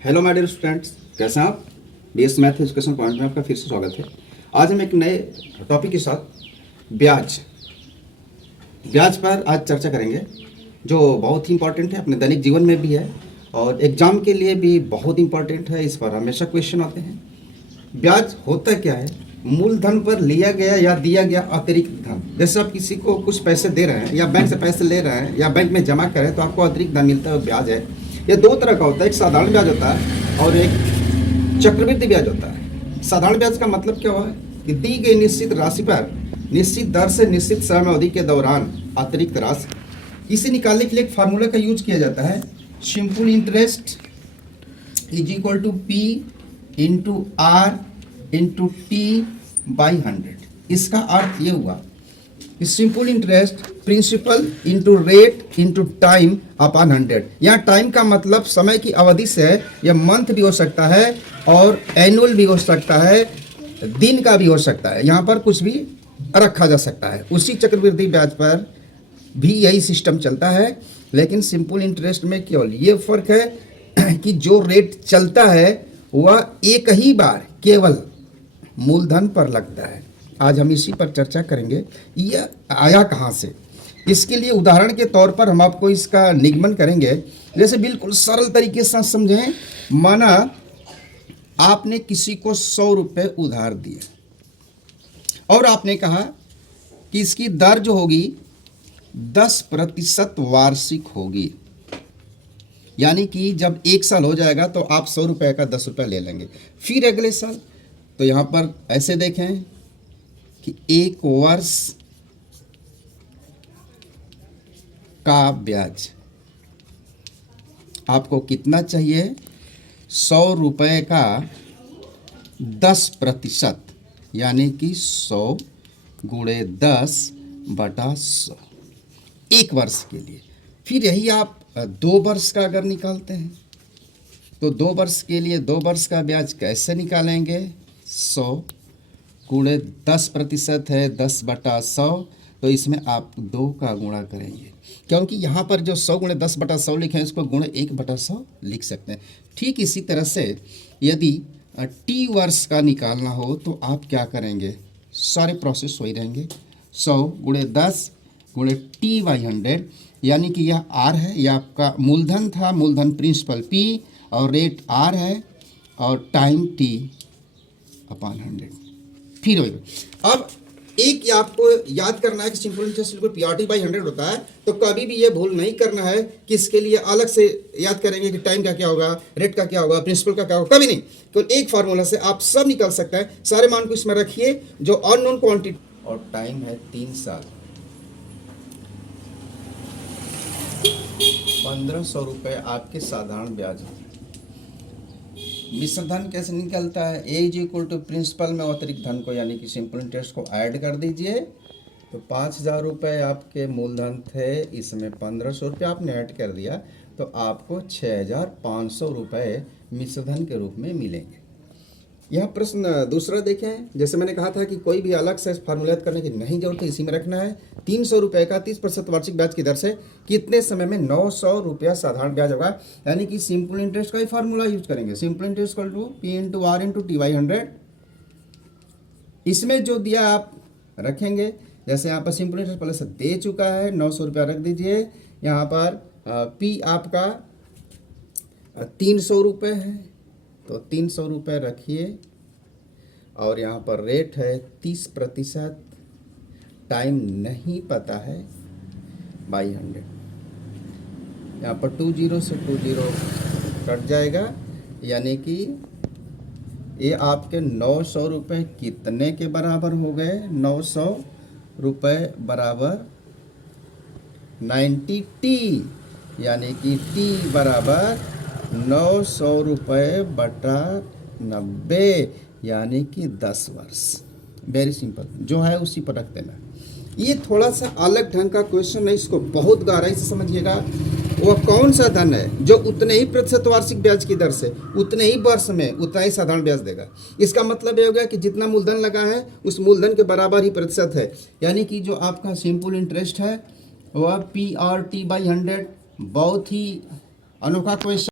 Hello my dear students, कैसे हैं आप। बीएस मैथ एजुकेशन पॉइंट में आपका फिर से स्वागत है। आज हम एक नए टॉपिक के साथ ब्याज ब्याज पर आज चर्चा करेंगे, जो बहुत ही इंपॉर्टेंट है, अपने दैनिक जीवन में भी है और एग्जाम के लिए भी बहुत इंपॉर्टेंट है। इस पर हमेशा क्वेश्चन आते हैं। ब्याज होता क्या है? मूलधन पर लिया गया या दिया गया अतिरिक्त धन। जैसे आप किसी को कुछ पैसे दे रहे हैं या बैंक से पैसे ले रहे हैं या बैंक में जमा करें तो आपको अतिरिक्त धन मिलता है, ब्याज है। यह दो तरह का होता है, एक साधारण ब्याज होता है और एक चक्रवृद्धि ब्याज होता है। साधारण ब्याज का मतलब क्या हुआ है कि दी गई निश्चित राशि पर निश्चित दर से निश्चित समय अवधि के दौरान अतिरिक्त राशि। इसे निकालने के लिए एक फार्मूला का यूज किया जाता है, simple interest is equal to P into R into T by 100। इसका अर्थ ये हुआ कि simple interest principal into rate into time upon 100। यहाँ टाइम का मतलब समय की अवधि से है, यह मंथ भी हो सकता है और एनुअल भी हो सकता है, दिन का भी हो सकता है। यहाँ पर कुछ भी रखा जा सकता है। उसी चक्रवृद्धि ब्याज पर भी यही सिस्टम चलता है, लेकिन सिंपल इंटरेस्ट में केवल ये फर्क है कि जो रेट चलता है वह एक ही बार केवल मूलधन पर लगता है। आज हम इसी पर चर्चा करेंगे, यह आया कहाँ से। इसके लिए उदाहरण के तौर पर हम आपको इसका निगमन करेंगे। जैसे बिल्कुल सरल तरीके से समझें, माना आपने किसी को 100 रुपये उधार दिए और आपने कहा कि इसकी दर जो होगी 10% वार्षिक होगी, यानी कि जब 1 साल हो जाएगा तो आप 100 रुपये का 10 रुपये ले लेंगे, फिर अगले साल। तो यहाँ पर ऐसे देखें कि 1 वर्ष का ब्याज आपको कितना चाहिए? 100 रुपये का 10%, यानी कि 100 गुणे 10/100 1 वर्ष के लिए। फिर यही आप 2 वर्ष का अगर निकालते हैं तो 2 वर्ष के लिए 2 वर्ष का ब्याज कैसे निकालेंगे? 100 गुणे 10% है 10/100, तो इसमें आप 2 का गुणा करेंगे, क्योंकि यहाँ पर जो 100 गुणे 10/100 लिखे हैं इसको गुणे 1/100 लिख सकते हैं। ठीक इसी तरह से यदि टी वर्ष का निकालना हो तो आप क्या करेंगे? सारे प्रोसेस वही रहेंगे। 100 गुणे 10 गुणे टी बाई 100, यानी कि यह आर है, यह आपका मूलधन था, मूलधन प्रिंसिपल पी और रेट आर है और टाइम टी अपॉन 100। फिर अब एक ही आपको याद करना है कि सिंपल इंटरेस्ट पीआरटी बाई 100 होता है। तो कभी भी ये भूल नहीं करना है कि इसके लिए अलग से याद करेंगे कि टाइम का क्या होगा, रेट का क्या होगा, प्रिंसिपल का क्या होगा, कभी नहीं। तो एक फार्मूला से आप सब निकल सकते हैं। सारे मान को इसमें रखिए जो अननोन क्वांटिटी, और टाइम है 3 साल। 1500 रुपये आपके साधारण ब्याज है। मिश्र धन कैसे निकलता है? ए इज इक्वल टू प्रिंसिपल में अतिरिक्त धन को, यानी कि सिंपल इंटरेस्ट को ऐड कर दीजिए। तो 5000 रुपये आपके मूलधन थे, इसमें 1500 रुपये आपने ऐड कर दिया, तो आपको 6500 रुपये मिश्र धन के रूप में मिलेंगे। यह प्रश्न दूसरा देखें, जैसे मैंने कहा था कि कोई भी अलग से फार्मूला करने की नहीं जरूरत है, इसी में रखना है। 300 रुपये का 30% वार्षिक ब्याज की दर से कितने समय में 900 रुपया साधारण ब्याज होगा, यानी कि सिंपल इंटरेस्ट का ही फार्मूला यूज करेंगे। Simple interest equal to P into R into T by 100। इसमें जो दिया आप रखेंगे, जैसे यहाँ पर सिंपल इंटरेस्ट पहले से दे चुका है, 900 रुपया रख दीजिए। यहाँ पर पी आपका 300 रुपये है, तो 300 रुपये रखिए, और यहाँ पर रेट है 30%, टाइम नहीं पता है, बाई 100। यहाँ पर 20 से 20 कट जाएगा, यानी कि ये आपके 900 रुपये कितने के बराबर हो गए? 900 रुपये बराबर 90 टी, यानी कि टी बराबर 900 रुपये बटा 90, यानी कि 10 वर्ष। वेरी सिंपल, जो है उसी पर रख देना। ये थोड़ा सा अलग ढंग का क्वेश्चन है, इसको बहुत गहराई से समझिएगा। वह कौन सा धन है जो उतने ही प्रतिशत वार्षिक ब्याज की दर से उतने ही वर्ष में उतना ही साधारण ब्याज देगा? इसका मतलब ये हो गया कि जितना मूलधन लगा है उस मूलधन के बराबर ही प्रतिशत है, यानी कि जो आपका सिंपल इंटरेस्ट है वह पी आर टी बाई 100। बहुत ही अनोखा क्वेश्चन।